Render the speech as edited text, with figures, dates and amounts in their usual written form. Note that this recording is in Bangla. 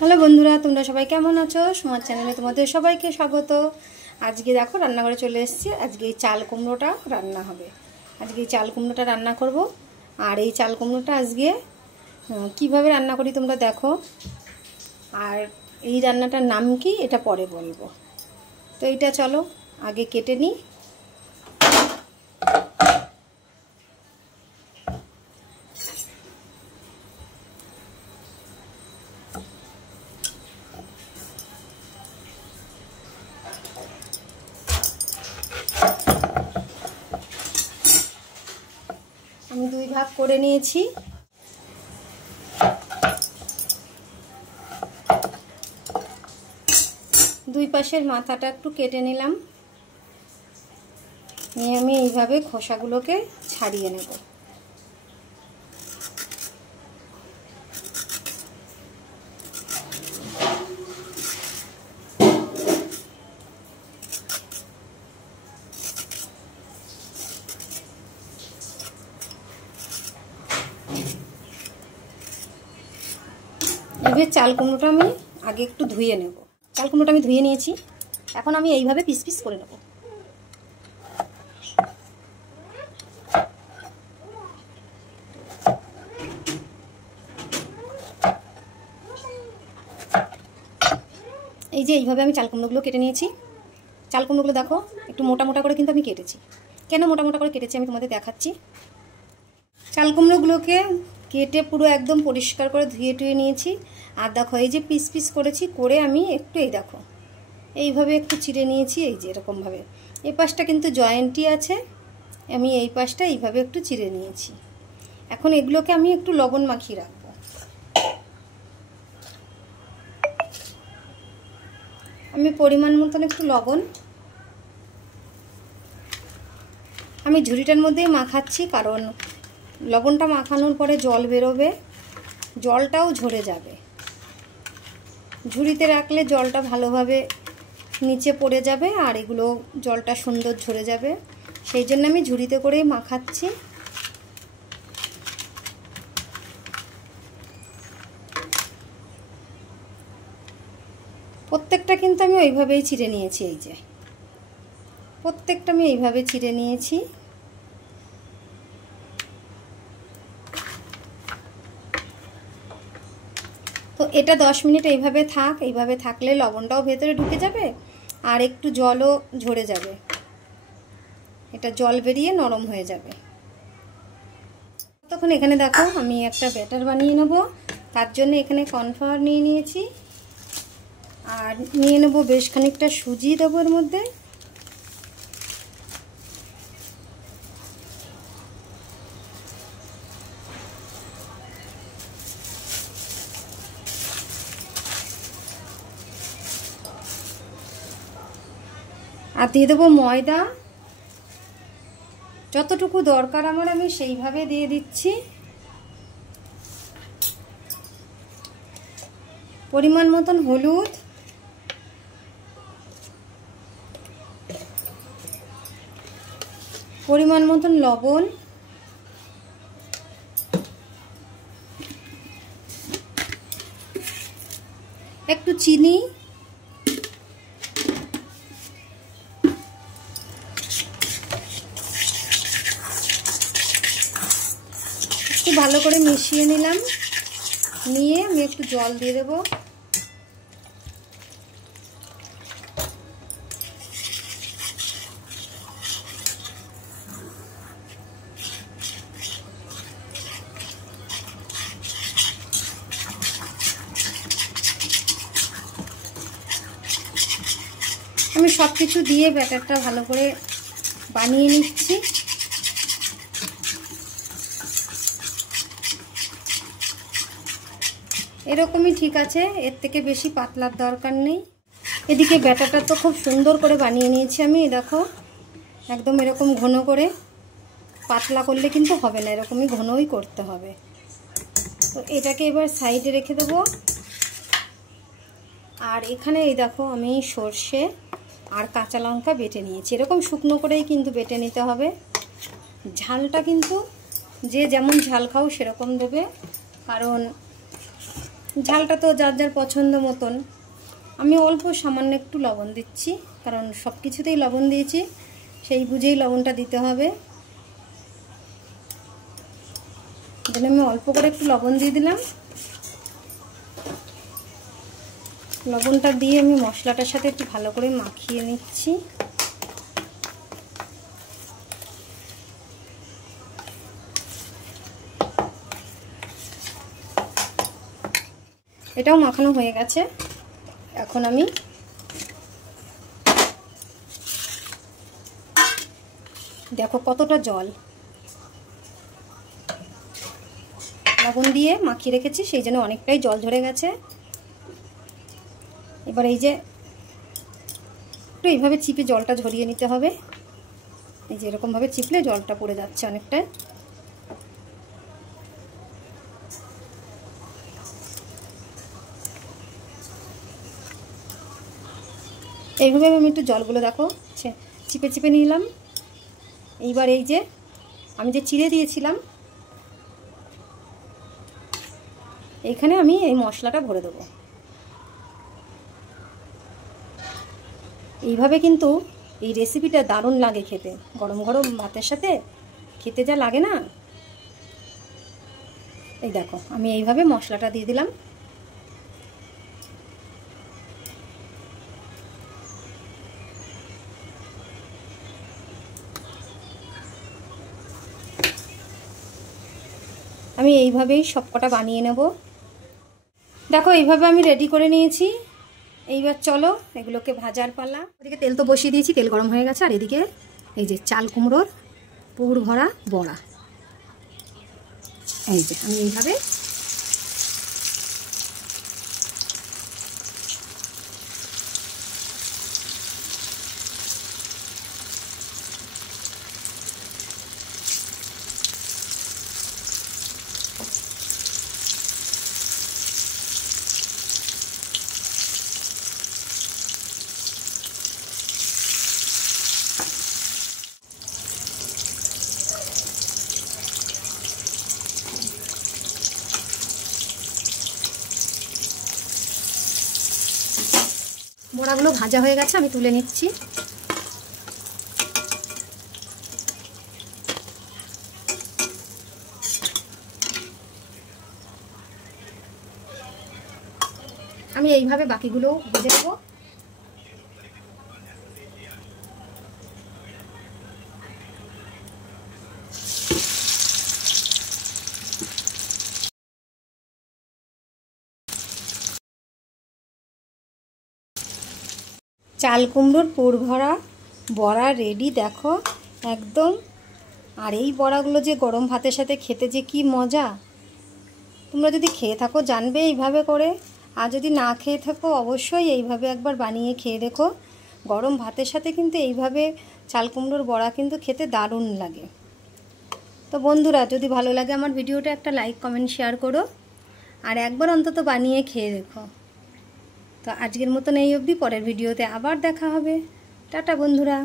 হ্যালো বন্ধুরা, তোমরা সবাই কেমন আছো? সোমার চ্যানেলে তোমাদের সবাইকে স্বাগত। আজকে দেখো রান্নাঘরে চলে এসেছি। আজকে এই চাল কুমড়োটা রান্না হবে। আজকে এই চাল কুমড়োটা রান্না করব। আর এই চাল কুমড়োটা আজকে কিভাবে রান্না করি তোমরা দেখো। আর এই রান্নাটার নাম কি এটা পরে বলবো। তো এইটা চলো আগে কেটে নিই। আমি দুই ভাগ করে নিয়েছি। দুই পাশের মাথাটা একটু কেটে নিলাম, নিয়ে আমি এইভাবে খোসাগুলোকে ছাড়িয়ে নেব। এবার চাল কুমড়োটা আমি আগে একটু ধুয়ে নেব। চাল কুমড়োটা আমি ধুয়ে নিয়েছি। এখন আমি এইভাবে পিস পিস করে নেব। এই যে এইভাবে আমি চাল কুমড়োগুলো কেটে নিয়েছি। চাল কুমড়োগুলো দেখো একটু মোটা মোটা করে কিন্তু আমি কেটেছি। কেন মোটা মোটা করে কেটেছি আমি তোমাদের দেখাচ্ছি। চাল কুমড়োগুলোকে কেটে পুরো একদম পরিষ্কার করে ধুয়ে টুয়ে নিয়েছি। আর দেখো এই যে পিস পিস করেছি, করে আমি একটু এই দেখো এইভাবে একটু চিড়ে নিয়েছি। এই যে এরকমভাবে এই পাশটা কিন্তু জয়েন্টই আছে, আমি এই পাশটা এইভাবে একটু চিড়ে নিয়েছি। এখন এগুলোকে আমি একটু লবণ মাখিয়ে রাখবো। আমি পরিমাণ মতন একটু লবণ আমি ঝুড়িটার মধ্যেই মাখাচ্ছি, কারণ লবণটা মাখানোর পরে জল বেরোবে, জলটাও ঝরে যাবে। ঝুড়িতে রাখলে জলটা ভালোভাবে নিচে পড়ে যাবে আর এগুলো জলটা সুন্দর ঝরে যাবে। সেই জন্য আমি ঝুড়িতে করেই মাখাচ্ছি। প্রত্যেকটা কিন্তু আমি ওইভাবেই চিড়ে নিয়েছি। এই যে প্রত্যেকটা আমি এইভাবে চিড়ে নিয়েছি। তো এটা 10 মিনিট এইভাবে থাক। এইভাবে থাকলে লবণটাও ভেতরে ঢুকে যাবে আর একটু জলও ঝরে যাবে, এটা জল বেরিয়ে নরম হয়ে যাবে। তখন এখানে দেখো আমি একটা ব্যাটার বানিয়ে নেব। তার জন্য এখানে কর্নফ্লাওয়ার নিয়ে নিয়েছি আর নিয়ে নেব বেশ খানিকটা সুজি দেবো এর মধ্যে। আর দিয়ে দেবো ময়দা। যতটুকু দরকার আমার আমি সেইভাবে দিয়ে দিচ্ছি। পরিমাণ মতন হলুদ, পরিমাণ মতন লবণ, একটু চিনি, একটু ভালো করে মিশিয়ে নিলাম। নিয়ে আমি একটু জল দিয়ে দেবো। আমি সব কিছু দিয়ে ব্যাটারটা ভালো করে বানিয়ে নিচ্ছি। এরকমই ঠিক আছে, এর থেকে বেশি পাতলার দরকার নেই। এদিকে ব্যাটারটা তো খুব সুন্দর করে বানিয়ে নিয়েছি আমি। দেখো একদম এরকম ঘন করে, পাতলা করলে কিন্তু হবে না, এরকমই ঘনই করতে হবে। তো এটাকে এবার সাইডে রেখে দেবো। আর এখানে এই দেখো আমি সর্ষে আর কাঁচা লঙ্কা বেটে নিয়েছি। এরকম শুকনো করেই কিন্তু বেটে নিতে হবে। ঝালটা কিন্তু যে যেমন ঝাল খাও সেরকম দেবে, কারণ ঝালটা তো যার যার পছন্দ মতন। আমি অল্প সামান্য একটু লবণ দিচ্ছি, কারণ সব কিছুতেই লবণ দিয়েছি, সেই বুঝেই লবণটা দিতে হবে। এখানে আমি অল্প করে একটু লবণ দিয়ে দিলাম। লবণটা দিয়ে আমি মশলাটার সাথে একটু ভালো করে মাখিয়ে নিচ্ছি। এটাও মাখানো হয়ে গেছে। এখন আমি দেখো কতটা জল, লবণ দিয়ে মাখিয়ে রেখেছি, সেই জন্য অনেকটাই জল ঝরে গেছে। এবার এই যে একটু এইভাবে চিপে জলটা ঝরিয়ে নিতে হবে। এই যে এরকমভাবে চিপলে জলটা পড়ে যাচ্ছে অনেকটা। এইভাবে আমি একটু জলগুলো দেখো চিপে চিপে নিলাম। এইবার এই যে আমি যে চিড়ে দিয়েছিলাম, এইখানে আমি এই মশলাটা ভরে দেবো। এইভাবে কিন্তু এই রেসিপিটা দারুণ লাগে খেতে, গরম গরম ভাতের সাথে খেতে যা লাগে না। এই দেখো আমি এইভাবে মশলাটা দিয়ে দিলাম। আমি এইভাবেই সবকটা বানিয়ে নেব। দেখো এইভাবে আমি রেডি করে নিয়েছি। এইবার চলো এগুলোকে ভাজার পালা। ওদিকে তেল তো বসিয়ে দিয়েছি, তেল গরম হয়ে গেছে। আর এদিকে এই যে চাল কুমড়োর পুর ভরা বড়া, এই যে আমি এইভাবে বড়াগুলো ভাজা হয়ে গেছে, আমি তুলে নিচ্ছি। আমি এইভাবে বাকিগুলো ভেজে নেব। চাল কুমড়োর পুর ভরা বড়া রেডি, দেখো একদম। আর এই বড়াগুলো যে গরম ভাতের সাথে খেতে যে কি মজা, তোমরা যদি খেয়ে থাকো জানবে এইভাবে করে। আর যদি না খেয়ে থাকো অবশ্যই এইভাবে একবার বানিয়ে খেয়ে দেখো। গরম ভাতের সাথে কিন্তু এইভাবে চাল কুমড়োর বড়া কিন্তু খেতে দারুণ লাগে। তো বন্ধুরা, যদি ভালো লাগে আমার ভিডিওটা একটা লাইক কমেন্ট শেয়ার করো, আর একবার অন্তত বানিয়ে খেয়ে দেখো। তো আজকের মতন এই অবধি, পরের ভিডিওতে আবার দেখা হবে। টাটা বন্ধুরা।